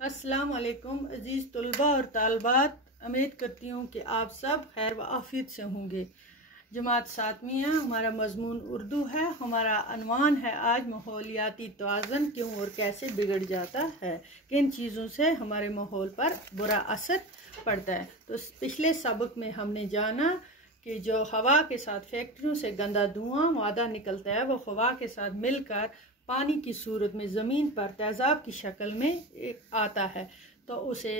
अस्सलाम वालेकुम अज़ीज़ तलबा और तालबात, उम्मीद करती हूँ कि आप सब खैर व आफियत से होंगे। जमात सातवीं है, हमारा मजमून उर्दू है। हमारा अनवान है आज माहौलियाती तवाज़ुन क्यों और कैसे बिगड़ जाता है, किन चीज़ों से हमारे माहौल पर बुरा असर पड़ता है। तो पिछले सबक में हमने जाना कि जो हवा के साथ फैक्ट्रियों से गंदा धुआं मादा निकलता है वो हवा के साथ मिलकर पानी की सूरत में ज़मीन पर तेज़ाब की शक्ल में आता है। तो उसे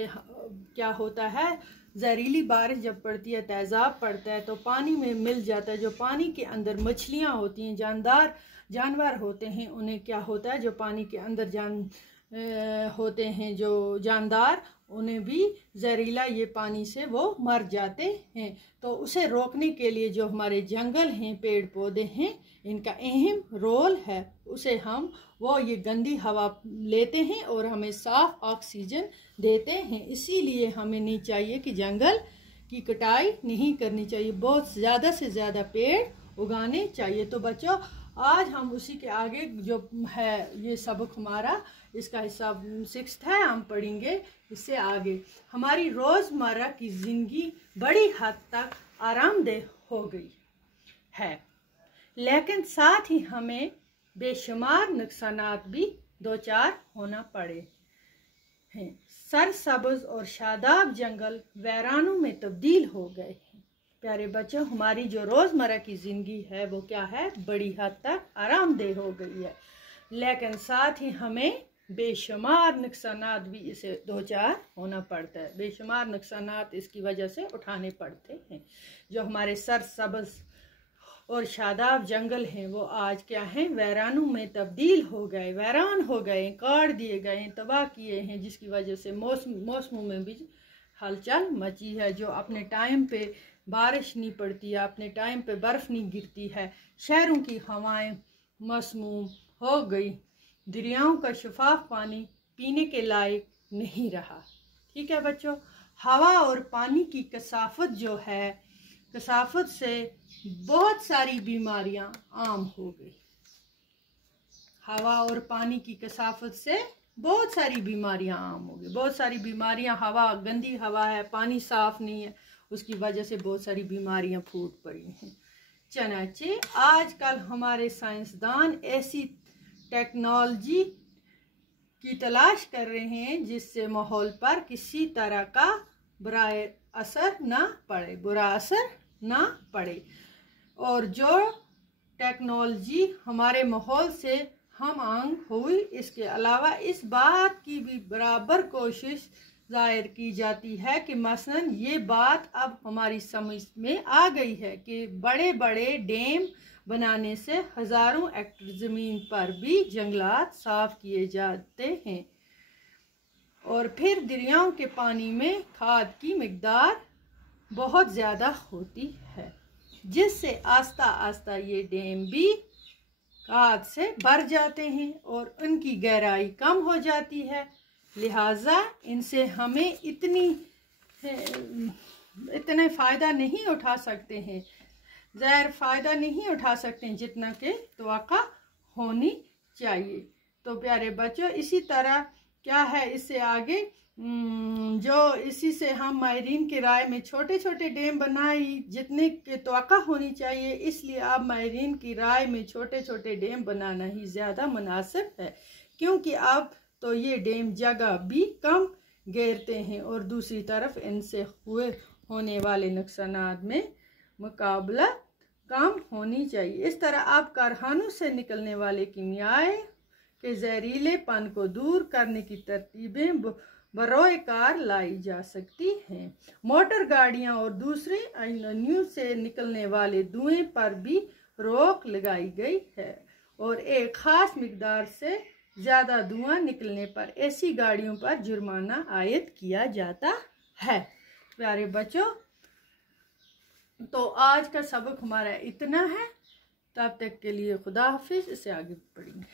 क्या होता है, जहरीली बारिश जब पड़ती है, तेज़ाब पड़ता है तो पानी में मिल जाता है। जो पानी के अंदर मछलियाँ होती हैं, जानदार जानवर होते हैं, उन्हें क्या होता है, जो पानी के अंदर होते हैं जो जानदार, उन्हें भी जहरीला ये पानी से वो मर जाते हैं। तो उसे रोकने के लिए जो हमारे जंगल हैं, पेड़ पौधे हैं, इनका अहम रोल है। उसे हम वो ये गंदी हवा लेते हैं और हमें साफ ऑक्सीजन देते हैं। इसीलिए हमें नहीं चाहिए कि जंगल की कटाई नहीं करनी चाहिए, बहुत ज़्यादा से ज़्यादा पेड़ उगाने चाहिए। तो बच्चों, आज हम उसी के आगे जो है ये सबक हमारा, इसका हिस्सा 6 है, हम पढ़ेंगे इससे आगे। हमारी रोज़मर्रा की ज़िंदगी बड़ी हद तक आरामदेह हो गई है, लेकिन साथ ही हमें बेशुमार नुकसानात भी दो चार होना पड़े हैं। सरसब्ज और शादाब जंगल वीरानों में तब्दील हो गए हैं। प्यारे बच्चों, हमारी जो रोज़मर्रा की ज़िंदगी है वो क्या है, बड़ी हद तक आरामदेह हो गई है, लेकिन साथ ही हमें बेशुमार नुकसानात भी इसे दो चार होना पड़ता है। बेशुमार नुकसानात इसकी वजह से उठाने पड़ते हैं। जो हमारे सरसब्ज और शादाब जंगल हैं वो आज क्या हैं, वीरानों में तब्दील हो गए, वीरान हो गए, काट दिए गए, तबाह किए हैं, जिसकी वजह से मौसमों में भी हलचल मची है। जो अपने टाइम पे बारिश नहीं पड़ती है, अपने टाइम पे बर्फ़ नहीं गिरती है, शहरों की हवाएं मसमूम हो गई, दरियाओं का शफाफ पानी पीने के लायक नहीं रहा। ठीक है बच्चों, हवा और पानी की कसाफत जो है, कसाफत से बहुत सारी बीमारियां आम हो गई। हवा और पानी की कसाफत से बहुत सारी बीमारियां आम हो गई। बहुत सारी बीमारियां, हवा गंदी हवा है, पानी साफ नहीं है, उसकी वजह से बहुत सारी बीमारियां फूट पड़ी हैं। चनाचे आजकल हमारे साइंसदान ऐसी टेक्नोलॉजी की तलाश कर रहे हैं जिससे माहौल पर किसी तरह का बुरा असर ना पड़े। और जो टेक्नोलॉजी हमारे माहौल से हम आंग हुई, इसके अलावा इस बात की भी बराबर कोशिश जाहिर की जाती है कि मसलन ये बात अब हमारी समझ में आ गई है कि बड़े बड़े डैम बनाने से हज़ारों एकड़ ज़मीन पर भी जंगलात साफ किए जाते हैं और फिर दरियाओं के पानी में खाद की मिकदार बहुत ज़्यादा होती है, जिससे आस्ता आस्ता ये डैम भी खाद से भर जाते हैं और उनकी गहराई कम हो जाती है। लिहाजा इनसे हमें इतने फ़ायदा नहीं उठा सकते हैं, फ़ायदा नहीं उठा सकते हैं जितना कि तवक्का होनी चाहिए। तो प्यारे बच्चों, इसी तरह क्या है, इससे आगे जो इसी से हम माहिरीन की राय में छोटे छोटे डैम बनाई जितने की तवक्का होनी चाहिए, इसलिए अब माहिरीन की राय में छोटे छोटे डैम बनाना ही ज़्यादा मुनासिब है, क्योंकि अब तो ये डैम जगह भी कम घेरते हैं और दूसरी तरफ इनसे होने वाले नुकसानात में मुकाबला कम होनी चाहिए। इस तरह अब कारखानों से निकलने वाले कीमियाए के जहरीलेपन को दूर करने की तरतीबें बरोए कार लाई जा सकती हैं। मोटर गाड़ियां और दूसरे ईंधनों से निकलने वाले धुएं पर भी रोक लगाई गई है और एक ख़ास मिकदार से ज़्यादा धुआं निकलने पर ऐसी गाड़ियों पर जुर्माना आयद किया जाता है। प्यारे बच्चों, तो आज का सबक हमारा इतना है। तब तक के लिए खुदा हाफिज़। इससे आगे पढ़ेंगे।